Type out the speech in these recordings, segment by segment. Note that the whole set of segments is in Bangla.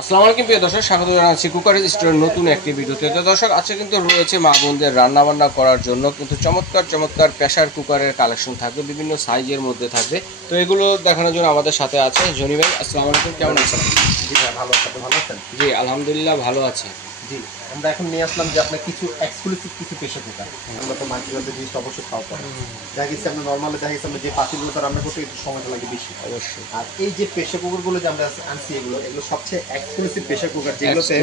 আসসালামু আলাইকুম প্রিয় দর্শক, স্বাগত জানাচ্ছি কুকার রেজিস্ট্রের নতুন একটি ভিডিওতে। তো দর্শক, আজকে কিন্তু রয়েছে মা বোনদের রান্নাবান্না করার জন্য কিন্তু চমৎকার প্রেসার কুকারের কালেকশন থাকবে, বিভিন্ন সাইজের মধ্যে থাকবে। তো এগুলো দেখানোর জন্য আমাদের সাথে আছে জনি ভাই। আসসালামু আলাইকুম, কেমন আছেন? জি ভাই, ভালো আছেন? ভালো আছেন? জি আলহামদুলিল্লাহ ভালো আছি। জি, আমরা এখন নিয়ে আসলাম যে আপনার কিছু এক্সক্লুসিভ কিছু প্রেসার কুকার। আমরা তো মাল্টিপ্লাসের জিনিসটা অবশ্যই খাওয়া পড়ে। দেখা গেছে আমরা নর্মালি দেখা গেছে আমরা যে পাতিলগুলোতে রান্না করতে একটু সময়টা লাগে বেশি। অবশ্যই। আর এই যে প্রেসার কুকারগুলো যে আমরা আনছি এগুলো সবচেয়ে এক্সক্লুসিভ প্রেসার কুকার, যেগুলোতে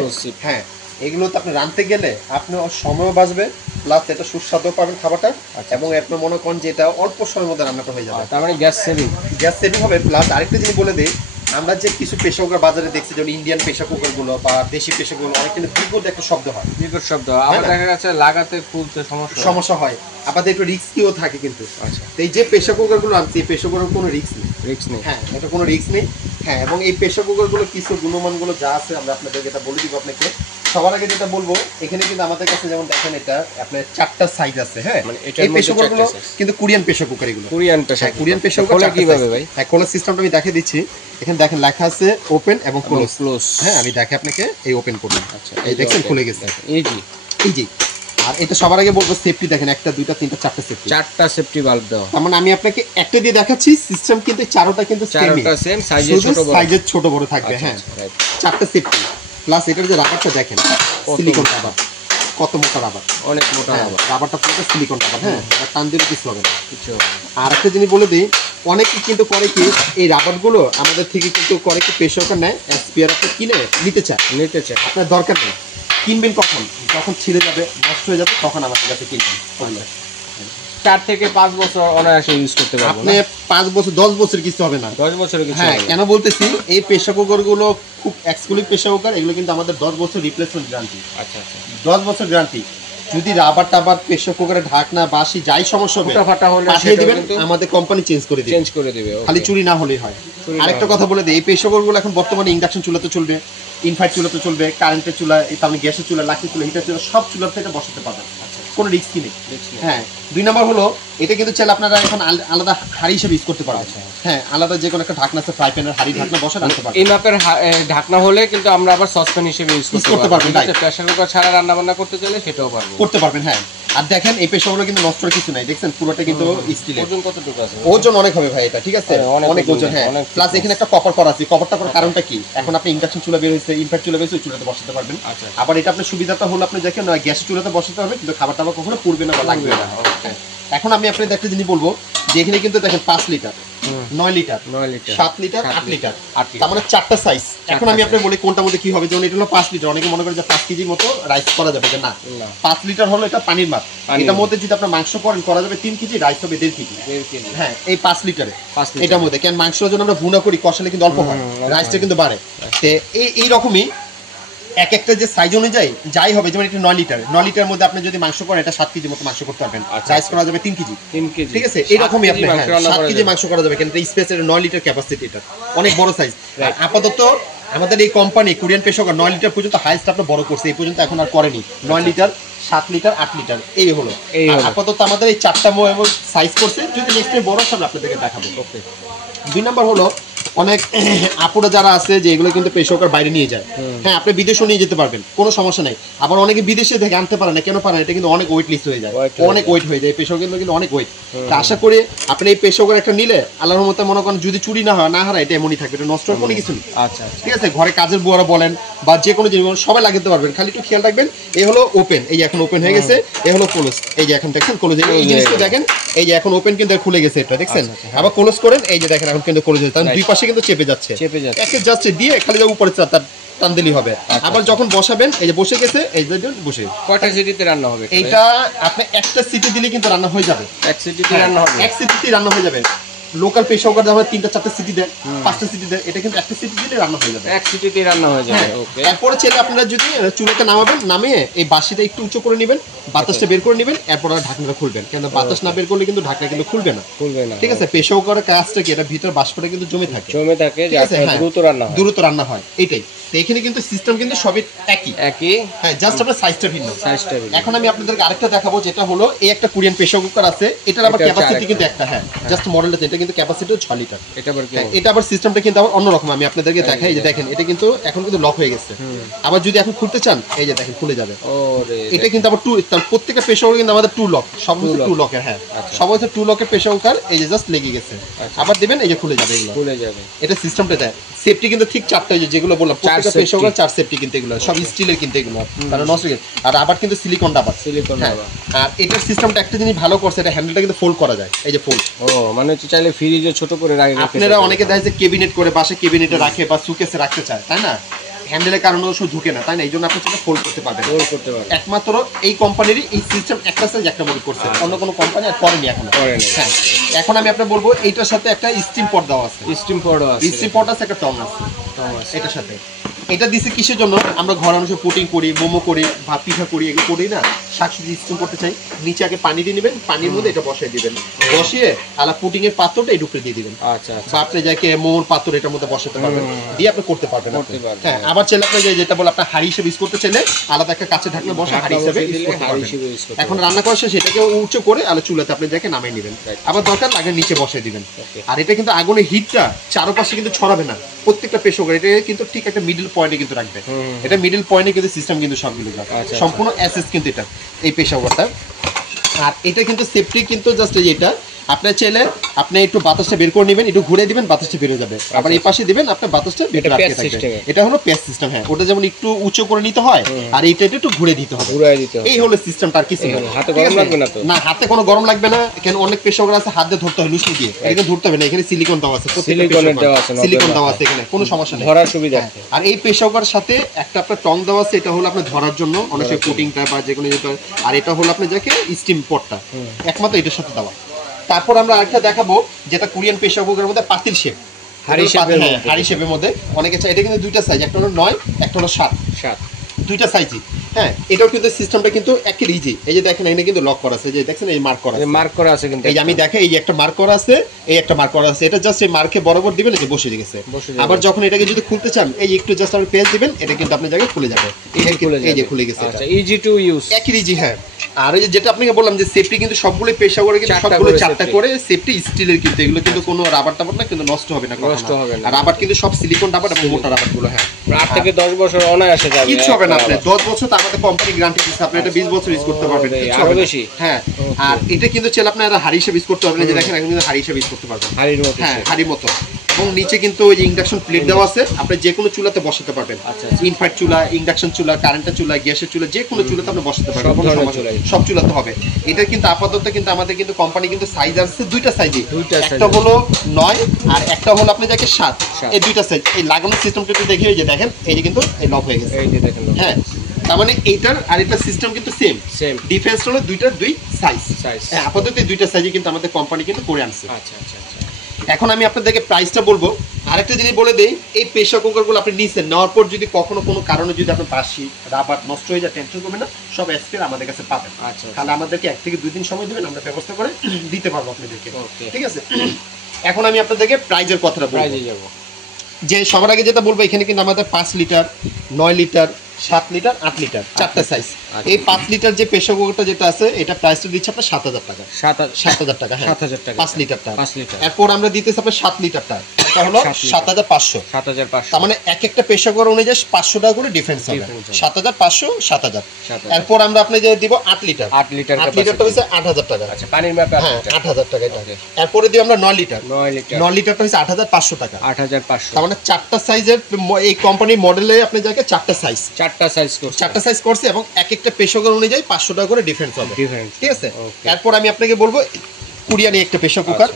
হ্যাঁ এগুলোতে আপনি রাঁধতে গেলে আপনার সময়ও বাঁচবে, প্লাস এটা সুস্বাদু পাবেন খাবারটা, এবং আপনার মনে করেন যে এটা অল্প সময়ের মধ্যে রান্নাটা হয়ে যাবে। তার মানে গ্যাস সেভিং হবে। প্লাস আরেকটা জিনিস বলে দিই, আমরা যে কিছু প্রেসার কুকার বাজারে দেখছি, যেমন ইন্ডিয়ান প্রেসার কুকারগুলো বা দেশি প্রেসার কুকার, অনেক কিন্তু বিকট একটা শব্দ হয়, আবার দেখা যাচ্ছে লাগাতে খুলতে সমস্যা হয়, আবার একটু রিস্কিও থাকে কিন্তু। তো এই যে প্রেসার কুকারগুলো আনছি, এই প্রেসার কুকার কোনো রিস্ক নেই। হ্যাঁ, এটা কোনো রিস্ক নেই। হ্যাঁ, এবং এই প্রেসার কুকারগুলো কিছু গুণমানগুলো যা আছে আমরা আপনাদেরকে এটা বলে দিব। আপনাকে সবার আগে যেটা বলবো, এখানে কিন্তু আমাদের কাছে যেমন দেখেন এটা আপনার 4টা সাইজ আছে। হ্যাঁ, এই প্রেসার কুকারগুলো কিন্তু কোরিয়ান প্রেসার কুকার, এগুলো কোরিয়ান প্রেসার কুকার। কিভাবে ভাই? হ্যাঁ, কোন সিস্টেমটা আমি দেখিয়ে দিচ্ছি। এখানে দেখেন লেখা আছে ওপেন এবং ক্লোজ। হ্যাঁ, আমি দেখে আপনাকে এই ওপেন করলাম। আচ্ছা, এই দেখেন খুলে গেছে। এই যে আর এটা সবার আগে বলবো সেফটি দেখেন, 1টা 2টা 3টা 4টা সেফটি বাল্ব দাও। তার মানে আমি আপনাকে একটা দিয়ে দেখাচ্ছি, সিস্টেম কিন্তু চারোটা কিন্তু সেম সাইজের ছোট বড় থাকবে। হ্যাঁ, 4টা সেফটি প্লাস এটার যে রাবারটা দেখেন, সিলিকন রাবার, কত মোটা রাবার, অনেক মোটা রাবার। রাবারটা পুরো সিলিকন রাবার। হ্যাঁ, টান দিলে কিছু হবে না। আর একটা জিনিস বলে দিই, অনেকে কিন্তু করে কি এই রাবারগুলো আমাদের থেকে কিন্তু করে কি প্রেসার কুকার নেয়, স্পেয়ার একটা কিনে নিতে চায়। আপনার দরকার নেই। কিনবেন কখন? যখন ছিঁড়ে যাবে, নষ্ট হয়ে যাবে, তখন আমাদের কাছে কিনবেন। 4 থেকে 5 বছর অনায়াসে ইউজ করতে পারবেন। আপনি 5 বছর 10 বছর কিছু হবে না। 10 বছরের কিছু হ্যাঁ, কেন বলতেছি, এই প্রেসার কুকারগুলো খুব এক্সক্লুসিভ প্রেসার কুকার। এগুলো কিন্তু আমাদের 10 বছর রিপ্লেসমেন্ট গ্যারান্টি। আচ্ছা, 10 বছর গ্যারান্টি। যদি রাবার টাবার প্রেসার কুকারে ঢাকনা বাসি যাই সমস্যা হবে, পাঠিয়ে দিবেন, আমাদের কোম্পানি চেঞ্জ করে দিবে। খালি চুরি না হলেই হয়। আরেকটা কথা বলে দিই, এই প্রেসার কুকারগুলো এখন বর্তমানে ইন্ডাকশন চুলাতে চলবে, ইনফ্রাইট চুলাতে চলবে, কারেন্টের চুলা, তারপরে গ্যাসের চুলা, লাকড়ির চুলা, হিটার চুলা, সব চুলাতে এটা বসাতে পারবেন। কোনো রিস্কই নেই। হ্যাঁ, 2 নম্বর হলো এটা কিন্তু চাইলে আপনারা এখন আলাদা হাড়ি হিসেবে ইউজ করতে পারবেন। হ্যাঁ, আলাদা যে কোনো একটা ঢাকনা আছে, ফ্রাই প্যানের হাড়ি ঢাকনা বসা রাখতে পারবেন। এই মাপের ঢাকনা হলে কিন্তু আমরা আবার সসপ্যান হিসেবে ইউজ করতে পারবেন। প্রেসার কুকার ছাড়া রান্না বান্না করতে চাইলে সেটাও করতে পারবেন। হ্যাঁ, আর দেখেন এই প্রেসারগুলো কিন্তু নষ্ট কিছু নাই, দেখছেন পুরোটা কিন্তু স্টিলের। ওজন কতটুকু আছে? ওজন অনেক হবে ভাই এটা, ঠিক আছে, অনেক ওজন। হ্যাঁ, প্লাস এখানে একটা কপার করা আছে। কপারটা করার কারণটা কি, এখন আপনি ইন্ডাকশন চুলা বের হয়েছে, ইনফ্রাইট চুলা বের হয়েছে, চুলাতে বসাতে পারবেন। আবার এটা আপনার সুবিধাটা হলো, আপনি দেখেন গ্যাসের চুলাতে বসাতে পারবেন, কিন্তু খাবার টাবার কখনো পুড়বে না বা লাগবে না। এখন আমি আপনাদের একটা জিনিস বলবো যে এখানে কিন্তু দেখেন 5 লিটার, 9 লিটার, 7 লিটার, 8 লিটার, তার মানে 4টা সাইজ। এখন আমি আপনাকে বলি কোনটার মধ্যে কি হবে। যেমন এটা হলো 5 লিটার, অনেকে মনে করে যে 5 কেজির মতো রাইস করা যাবে, না। 5 লিটার হলো এটা পানির মাপ। এটার মধ্যে যদি আপনার মাংস করা যাবে 3 কেজি, রাইস হবে 1.5 কেজি। হ্যাঁ, এই 5 লিটারে এটার মধ্যে, কেন মাংস যখন আমরা ভুনা করি, কষালে কিন্তু অল্প হয়, রাইসটা কিন্তু বাড়ে। এই রকমই এক একটা যে সাইজ অনুযায়ী যাই হবে। যেমন এটা 9 লিটার, 9 লিটারের মধ্যে আপনি যদি মাংস করেন, এটা 7 কেজি মতো মাংস করতে পারবেন। রাইস করা যাবে 3 কেজি, ঠিক আছে। এইরকমই আপনি 7 কেজি মাংস করা যাবে, কিন্তু স্পেসের 9 লিটার ক্যাপাসিটি, এটা অনেক বড় সাইজ। আপাতত আমাদের এই company Korean pressure cooker 9 litre পর্যন্ত হাইস্ট আপনার বড় করছে, এই পর্যন্ত এখন আর করেনি। 9 লিটার, 7 লিটার, 8 লিটার, এই হলো আপাতত আমাদের এই 4টা সাইজ করছে। যদি নেক্সট টাইম বড় সব আপনাদেরকে দেখাবো। 2 নাম্বার হলো, অনেক আপুরা যারা আছে যে এগুলো কিন্তু প্রেসার কুকার বাইরে নিয়ে যায়। হ্যাঁ, আপনি বিদেশেও নিয়ে যেতে পারবেন, কোনো সমস্যা নাই। আবার অনেকে বিদেশে থেকে আনতে পারে না, কেন পারে না, এটা কিন্তু অনেক ওয়েট লিস্ট হয়ে যায়, অনেক ওয়েট হয়ে যায় প্রেসার কিন্তু অনেক ওয়েট। তা আশা করি আপনি এই প্রেসার কুকার একটা নিলে আল্লাহর রহমতে মনে করেন যদি চুরি না হয়, না হারায়, এটা এমনই থাকবে, এটা নষ্ট হওয়ার কোনো কিছু নেই। আচ্ছা, ঠিক আছে। ঘরে কাজের বুয়ারা বলেন বা যে কোনো জিনিস সবাই লাগাতে পারবেন, খালি একটু খেয়াল রাখবেন। এই হলো ওপেন, এই যে এখন ওপেন হয়ে গেছে। এই হলো ক্লোজ, এই যে এখন দেখেন ক্লোজ, এই জিনিসটা দেখেন, এই যে এখন ওপেন কিন্তু খুলে গেছে, এটা দেখছেন। আবার ক্লোজ করেন, এই যে দেখেন এখন কিন্তু ক্লোজ হয়েছে, কারণ দুই পাশে কিন্তু চেপে যাচ্ছে, একে জাস্ট দিয়ে খালি উপরে টান দিলেই হবে। আবার যখন বসাবেন, এই যে বসে গেছে, এই যে বসে। কয়টা সিটিতে রান্না হবে এটা? আপনি একটা সিটি দিলে কিন্তু রান্না হয়ে যাবে। এক সিটিতে রান্না হবে, এক সিটিতে রান্না হয়ে যাবে। লোকাল প্রেসার কুকার আমরা 3টা 4টা সিটি দেয়, 5টা সিটি দেয়, এটা কিন্তু একটা সিটি দিলে রান্না হয়ে যাবে, এক সিটিতে রান্না হয়ে যাবে। ওকে, এরপরে চাইলে আপনারা যদি চুলাতে নামাবেন, নামিয়ে এই বাসিটা একটু উঁচু করে নেবেন, বাতাসটা বের করে নেবেন, এরপর আর ঢাকনাটা খুলবেন, কেন বাতাস না বের করলে কিন্তু ঢাকনা কিন্তু খুলবে না, ঠিক আছে। প্রেসার কুকারের কাজটা কি, এটা ভিতর বাষ্পটা কিন্তু জমে থাকে, যাতে দ্রুত রান্না হয়, এইটাই। তো এখানে কিন্তু সিস্টেম কিন্তু সবই একই। হ্যাঁ, জাস্ট আপনার সাইজটা ভিন্ন। এখন আমি আপনাদেরকে আরেকটা দেখাবো, যেটা হলো এই একটা কোরিয়ান প্রেসার কুকার আছে, এটার আবার ক্যাপাসিটি কিন্তু একটা। হ্যাঁ, জাস্ট মডেলটা এটা কিন্তু ক্যাপাসিটি 6 লিটার। এটা আবার সিস্টেমটা কিন্তু আবার অন্যরকম, আমি আপনাদেরকে দেখাই। এই যে দেখেন এটা কিন্তু এখন কিন্তু লক হয়ে গেছে, আবার যদি এখন খুলতে চান এই যে দেখেন খুলে যাবে। এটা কিন্তু আবার প্রত্যেকটা প্রেসার কুকার কিন্তু আমাদের 2 লক, সব হচ্ছে 2 লকের। হ্যাঁ সব হচ্ছে 2 লকের প্রেসার কুকার। এই যে জাস্ট লেগে গেছে, আবার দিবেন এই যে খুলে যাবে, এগুলো খুলে যাবে। এটা সিস্টেমটা দেয়। সেফটি কিন্তু ঠিক 4টা, যেগুলো বললাম প্রত্যেকটা প্রেসার কুকার 4 সেফটি কিন্তু, এগুলো সব স্টিলের কিন্তু, এগুলো কারণ নষ্ট হয়ে। আর আবার কিন্তু সিলিকন ডাবার। আর এটার সিস্টেমটা একটা জিনিস ভালো করছে, এটা হ্যান্ডেলটা কিন্তু ফোল্ড করা যায়। এই যে ফোল্ড, মানে হচ্ছে চাইলে ফ্রিজে ছোট করে রাখে। আপনারা অনেকে দেখে যে ক্যাবিনেট করে বাসে ক্যাবিনেটে রাখে বা সুকেসে রাখতে চায়, তাই না? হ্যান্ডেলের কারণে ওসব ঢুকে না, তাই না? এই জন্য আপনি চাইলে ফোল্ড করতে পারবেন। একমাত্র এই কোম্পানিরই এই সিস্টেম একটা সাইজ একটা মডেল করছে, অন্য কোনো কোম্পানি আর করেনি এখনো। হ্যাঁ এখন আমি আপনাকে বলবো এইটার সাথে একটা স্টিম পট দেওয়া আছে। স্টিম পট আছে, একটা টং আছে এটার সাথে। এটা দিছে কিসের জন্য? আমরা ঘর অনুসারে পুটিং করি, মোমো করি, ভাত পিঠা করি, এগুলো করি না, শাকসবজি স্টিম করতে চাই। নিচে আগে পানি দিয়ে নেবেন, পানির মধ্যে এটা বসিয়ে দিবেন, বসিয়ে আলা পুটিং এর পাত্রটা এই উপরে দিয়ে দিবেন। বা আপনি যাকে মোমোর পাত্র এটার মধ্যে বসাতে পারবেন, দিয়ে আপনি করতে পারবেন। হ্যাঁ আবার চাইলে আপনি যেটা বলে আপনার হাঁড়ি হিসেবে ইউজ করতে চাইলে আলাদা একটা কাঁচের ঢাকনা বসে হাঁড়ি হিসেবে ইউজ করতে পারবেন। এখন রান্না করার শেষে সেটাকে উঁচু করে আলো চুলাতে আপনি যাকে নামিয়ে নেবেন, আবার দরকার লাগে নিচে বসিয়ে দিবেন। আর এটা কিন্তু আগুনের হিটটা চারপাশে কিন্তু ছড়াবে না, প্রত্যেকটা প্রেসার কুকার এটা কিন্তু ঠিক একটা মিডল পয়েন্টে কিন্তু রাখবে। এটা মিডল পয়েন্টে কিন্তু সিস্টেম কিন্তু সবগুলো সম্পূর্ণ এসএস কিন্তু এটা এই প্রেসার কুকারটা। আর এটা কিন্তু সেফটি কিন্তু জাস্ট এটা আপনার চাইলে আপনি একটু বাতাসটা বের করে নেবেন, একটু ঘুরে দিবেন, বাতাসটা বের হয়ে যাবে। আবার এই পাশে দিবেন, আপনার বাতাসটা বের রাখতে থাকবে। এটা হলো পেস সিস্টেম। হ্যাঁ ওটা যেমন একটু উঁচু করে নিতে হয়, আর এইটা একটু ঘুরে দিতে হবে। এই হলো সিস্টেমটা, আর কিছু না। হাতে গরম লাগবে না তো? না, হাতে কোনো গরম লাগবে না। কেন অনেক প্রেসার কুকার আছে হাত দিয়ে ধরতে হয় লুসি দিয়ে, এটা ধরতে হবে না। এখানে সিলিকন দেওয়া আছে, সিলিকন দেওয়া আছে, এখানে কোনো সমস্যা নেই, ধরার সুবিধা। আর এই প্রেসার কুকারের সাথে একটা আপনার টং দেওয়া আছে, এটা হলো আপনার ধরার জন্য অনেক পুটিংটা বা যেকোনো। আর এটা হলো আপনার যাকে স্টিম পটটা একমাত্র এটার সাথে দেওয়া। তারপর আমরা আরেকটা দেখাবো যেটা কোরিয়ান প্রেসার কুকারের মধ্যে পাতিল শেপ, হাড়ি শেপের মধ্যে অনেকে চাই। এটা কিন্তু দুইটা সাইজ, একটা হলো 9, একটা হলো 7, দুইটা সাইজই। হ্যাঁ এটাও কিন্তু সিস্টেমটা কিন্তু একই ইজি। এই যে দেখেন এখানে কিন্তু লক করা আছে, যে দেখছেন এই মার্ক করা আছে কিন্তু। এই যে আমি দেখে এই যে একটা মার্ক করা আছে, এই একটা মার্ক করা আছে, এটা জাস্ট এই মার্কে বরাবর দিবেন, এই যে বসে গেছে। আবার যখন এটাকে যদি খুলতে চান এই একটু জাস্ট আপনি পেজ দিবেন, এটা কিন্তু আপনার জায়গায় খুলে যাবে। এই যে খুলে গেছে, আচ্ছা ইজি টু ইউজ, একই ইজি। হ্যাঁ আর ওই যেটা আপনাকে বললাম যে সেফটি কিন্তু সবগুলো প্রেসার কুকারে কিন্তু সবগুলো 4টা করে সেফটি স্টিলের কিন্তু, এগুলো কিন্তু কোনো রাবার টাবার না, কিন্তু নষ্ট হবে না, নষ্ট হবে না। আর রাবার কিন্তু সব সিলিকন রাবার এবং মোটা রাবার গুলো। হ্যাঁ 8 থেকে 10 বছর অনায়াসে যাবে, কিছু হবে না। আপনি 10 বছর তো আমাদের কোম্পানি গ্যারান্টি দিচ্ছে, আপনি এটা 20 বছর ইউজ করতে পারবেন, কিছু হবে বেশি। হ্যাঁ আর এটা কিন্তু চাইলে আপনারা হাড়ি হিসেবে ইউজ করতে পারবেন। যে দেখেন এখন কিন্তু হাড়ি হিসেবে ইউজ করতে পারবেন, হাড়ির মতো। হ্যাঁ হাড়ির মতো। এবং নিচে কিন্তু ওই যে ইন্ডাকশন প্লেট দেওয়া আছে, আপনি যে কোনো চুলাতে বসাতে পারবেন। ইনফ্রারেড চুলা, ইন্ডাকশন চুলা, কারেন্টের চুলা, গ্যাসের চুলা, যে কোনো চুলাতে আপনি বসাতে পারবেন, কোনো সমস্যা নেই, সব চুলাতে হবে। এটা কিন্তু আপাতত কিন্তু আমাদের কিন্তু কোম্পানি কিন্তু সাইজ আছে দুইটা সাইজই, একটা হলো 9 আর একটা হলো আপনি যাকে 7, এই দুইটা সাইজ। এই লাগানোর সিস্টেমটা একটু দেখে এই যে দেখেন এই যে কিন্তু এই লক হয়ে গেছে, এই যে দেখেন। হ্যাঁ তার মানে এইটার আর এটা সিস্টেম কিন্তু সেম। ডিফারেন্স হলো দুইটার দুই সাইজ। হ্যাঁ আপাতত এই দুইটা সাইজই কিন্তু আমাদের কোম্পানি কিন্তু করে আনছে। আচ্ছা আচ্ছা আচ্ছা। এখন আমি আপনাদেরকে প্রাইসটা বলবো। আরেকটা জিনিস বলে দেই, এই প্রেসার কুকারগুলো আপনি নিছেন, নেওয়ার পর যদি কখনো কোনো কারণে যদি আপনার বাসি রাবার নষ্ট হয়ে যায়, টেনশন করবেন না, সব স্পেয়ার আমাদের কাছে পাবেন। আচ্ছা তাহলে আমাদেরকে 1 থেকে 2 দিন সময় দেবেন, আমরা ব্যবস্থা করে দিতে পারবো আপনাদেরকে, ঠিক আছে? এখন আমি আপনাদেরকে প্রাইজের কথাটা বলবো। যে সবার আগে যেটা বলবো, এখানে কিন্তু আমাদের 5 লিটার, 9 লিটার, 7 লিটার, 8 লিটার 4টা সাইজ। এই 5 লিটার যে প্রেসার কুকারটা যেটা আছে, এটা প্রাইসটা দিচ্ছে আপনার 7000 টাকা। 7000 টাকা। হ্যাঁ 7000 টাকা 5 লিটারটা। এরপর আমরা দিতেছি আপনার 7 লিটারটা, এটা হলো 7500। তার মানে এক একটা প্রেসার কুকার অনুযায়ী 500 টাকা করে ডিফারেন্স হবে। 7500, 7000। এরপর আমরা আপনি যে দিব 8 লিটার, 8 লিটারটা হচ্ছে 8000 টাকা। আচ্ছা পানির মাপে 8000 টাকা এটা। এরপরে দিই আমরা 9 লিটার, 9 লিটারটা হচ্ছে 8500 টাকা। 8500। তার মানে 4টা সাইজের এই কোম্পানির মডেলে আপনি যাকে 4টা সাইজ, 4টা সাইজ করছে এবং এক একটা প্রেসার কুকার অনুযায়ী 500 টাকা করে ডিফারেন্স হবে, ঠিক আছে? এরপর আমি আপনাকে বলবো কোরিয়ানি একটা প্রেসার কুকার,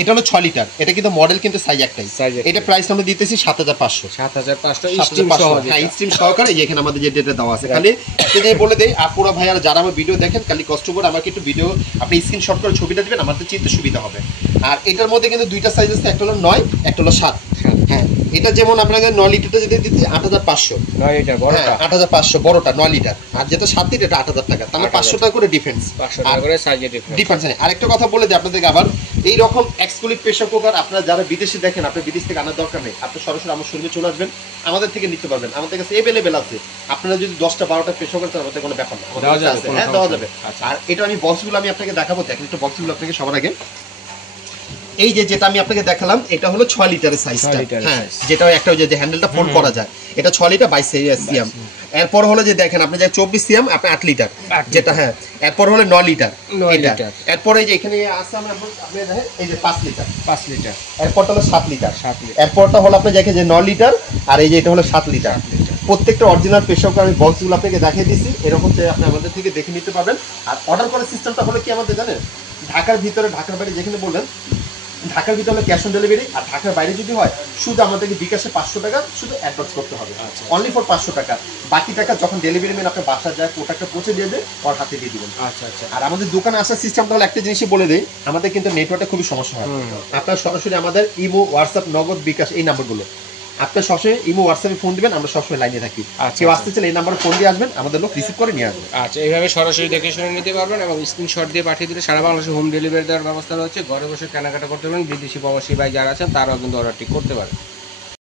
এটা হলো 6 লিটার, এটা কিন্তু মডেল কিন্তু সাইজ একটাই। এটা প্রাইস আমরা দিতেছি 7500। 7500 স্টিম সহ। হ্যাঁ স্টিম সহকারে এখানে আমাদের যে ডেটা দেওয়া আছে। খালি যদি বলে দেই আপুরা ভাইয়ারা যারা আমার ভিডিও দেখেন, খালি কষ্ট করে আমাকে একটু ভিডিও আপনি স্ক্রিনশট করে ছবিটা দিবেন, আমাদের চিনতে সুবিধা হবে। আর এটার মধ্যে কিন্তু দুইটা সাইজ আছে, একটা হলো 9, একটা হলো 7। হ্যাঁ এটা যেমন আপনাকে 9 লিটারটা যদি দিতে 8500, 9 লিটার বড়টা 8500 বড়টা 9 লিটার, আর যেটা 7 লিটার এটা 8000 টাকা। তাহলে 500 টাকা করে ডিফারেন্স, 500 টাকা করে সাইজের ডিফারেন্স। আরেকটা কথা বলে দিই আপনাদেরকে, আবার এই রকম এক্সক্লুসিভ প্রেসার কুকার আপনারা যারা বিদেশে দেখেন, আপনি বিদেশ থেকে আনার দরকার নেই, আপনি সরাসরি আমার শোরুমে চলে আসবেন, আমাদের থেকে নিতে পারবেন। আমাদের কাছে अवेलेबल আছে। আপনারা যদি 10টা 12টা প্রেসার কুকার চান, আমাদের কোনো ব্যাপার না, দেওয়া যাবে। হ্যাঁ দেওয়া যাবে। আর এটা আমি বক্সগুলো আমি আপনাকে দেখাবো, দেখেন একটু বক্সগুলো আপনাকে সবার আগে। এই যে যেটা আমি আপনাকে দেখালাম এটা হলো 6 লিটারের সাইজটা, হ্যাঁ যেটা একটা যে হ্যান্ডেলটা ফোল্ড করা যায়, এটা 6 লিটার 22 সিএম। এরপর হলো যে দেখেন আপনি যে 24 সিএম আপনি 8 লিটার যেটা, হ্যাঁ এরপর হলো 9 লিটার এটা। এরপর এই যে এখানে আছে আমরা আপনি দেখেন এই যে 5 লিটার, এরপরটা হলো 7 লিটার, এরপরটা হলো আপনি দেখেন যে 9 লিটার, আর এই যে এটা হলো 7 লিটার। প্রত্যেকটা অরিজিনাল প্রেসার কুকার আমি বক্সগুলো আপনাকে দেখিয়ে দিচ্ছি, এরকম চাই আপনি আমাদের থেকে দেখে নিতে পারবেন। আর অর্ডার করার সিস্টেমটা হলো কি আমাদের জানেন, ঢাকার ভিতরে ঢাকার বাইরে যেখানে বলবেন, ঢাকার ভিতরে হলো ক্যাশ অন ডেলিভারি, আর ঢাকার বাইরে যদি হয় শুধু আমাদেরকে বিকাশে 500 টাকা শুধু অ্যাডভান্স করতে হবে, অনলি ফর 500 টাকা। বাকি টাকা যখন ডেলিভারি ম্যান আপনার বাসা যায় প্রোডাক্টটা পৌঁছে দিয়ে দেয়, ওর হাতে দিয়ে দিবেন। আর আমাদের দোকানে আসার সিস্টেমটা হলো একটা জিনিসই বলে দেয়, আমাদের কিন্তু নেটওয়ার্কে খুবই সমস্যা হয়। আপনার সরাসরি আমাদের ইমো, হোয়াটসঅ্যাপ, নগদ, বিকাশ এই নাম্বারগুলো আপনার সবসময় ইমো, হোয়াটসঅ্যাপে ফোন দিবেন, আমরা সবসময় লাইনে থাকি। কেউ আসতে চাইলে এই নাম্বারে ফোন দিয়ে আসবেন, আমাদের লোক রিসিভ করে নিয়ে আসবে। আচ্ছা, এইভাবে সরাসরি দেখে শুনে নিতে পারবেন এবং স্ক্রিনশট দিয়ে পাঠিয়ে দিলে সারা বাংলাদেশে হোম ডেলিভারি দেওয়ার ব্যবস্থা রয়েছে। ঘরে বসে কেনাকাটা করতে পারবেন, বিদেশি প্রবাসী ভাই যারা আছেন তারাও কিন্তু অর্ডারটি করতে পারেন।